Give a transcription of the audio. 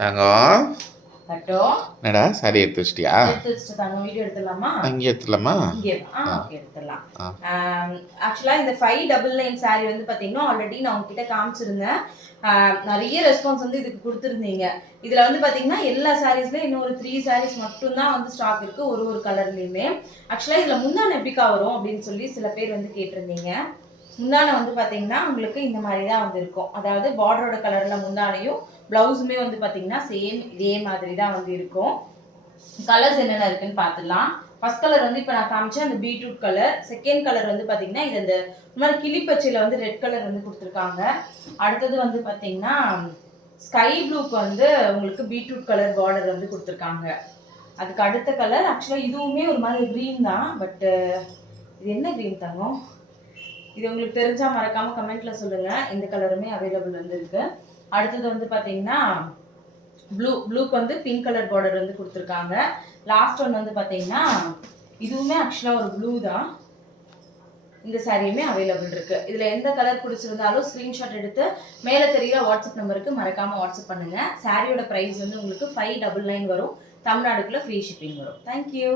தங்கம் என்னடா சாரி எடுத்து வச்சிட்டியா? எடுத்துலாமா. ஆக்சுவலாக இந்த ஃபைவ் டபுள் நைன் saree வந்து பார்த்தீங்கன்னா ஆல்ரெடி நான் உங்ககிட்ட காமிச்சிருந்தேன். நிறைய ரெஸ்பான்ஸ் வந்து இதுக்கு கொடுத்துருந்தீங்க. இதில் வந்து பார்த்தீங்கன்னா எல்லா சாரீஸ்லையும் இன்னும் ஒரு த்ரீ sarees மட்டும்தான் வந்து ஸ்டாக் இருக்குது ஒரு ஒரு கலர்லேயுமே ஆக்சுவலாக இதில் முந்தான எப்படிக்கா வரும் அப்படின்னு சொல்லி சில பேர் வந்து கேட்டிருந்தீங்க. முந்தானை வந்து பார்த்தீங்கன்னா உங்களுக்கு இந்த மாதிரி தான் வந்து இருக்கும். அதாவது பார்டரோட கலரில் முந்தானையும் ப்ளவுஸுமே வந்து பார்த்தீங்கன்னா சேம் இதே மாதிரி தான் வந்து இருக்கும். கலர்ஸ் என்னென்ன இருக்குன்னு பார்த்துடலாம் ஃபர்ஸ்ட் கலர் வந்து இப்போ நான் காமிச்சேன் அந்த பீட்ரூட் கலர் செகண்ட் கலர் வந்து பார்த்தீங்கன்னா இது அந்த இந்த மாதிரி கிளிப்பச்சையில் வந்து ரெட் கலர் வந்து கொடுத்துருக்காங்க. அடுத்தது வந்து பார்த்தீங்கன்னா ஸ்கை ப்ளூக்கு வந்து உங்களுக்கு பீட்ரூட் கலர் பார்டர் வந்து கொடுத்துருக்காங்க. அதுக்கு அடுத்த கலர் ஆக்சுவலாக இதுவுமே ஒரு மாதிரி க்ரீன் தான் பட்டு இது என்ன க்ரீன் தங்கம்? இது உங்களுக்கு தெரிஞ்சால் மறக்காமல் கமெண்ட்டில் சொல்லுங்கள் இந்த கலருமே அவைலபிள் வந்து இருக்கு. அடுத்தது வந்து பார்த்தீங்கன்னா ப்ளூ ப்ளூக்கு வந்து பிங்க் கலர் பார்டர் வந்து கொடுத்துருக்காங்க. லாஸ்ட் ஒன் வந்து பார்த்தீங்கன்னா இதுவுமே ஆக்சுவலாக ஒரு ப்ளூ தான். இந்த சாரியுமே அவைலபிள் இருக்கு. இதுல எந்த கலர் பிடிச்சிருந்தாலும் ஸ்கிரீன்ஷாட் எடுத்து மேலே தெரியுற வாட்ஸ்அப் நம்பருக்கு மறக்காம வாட்ஸ்அப் பண்ணுங்க. சாரியோட ப்ரைஸ் வந்து உங்களுக்கு ஃபைவ் டபுள் நைன் வரும். தமிழ்நாடுக்குள்ள ஃப்ரீ ஷிப்பிங் வரும். Thank you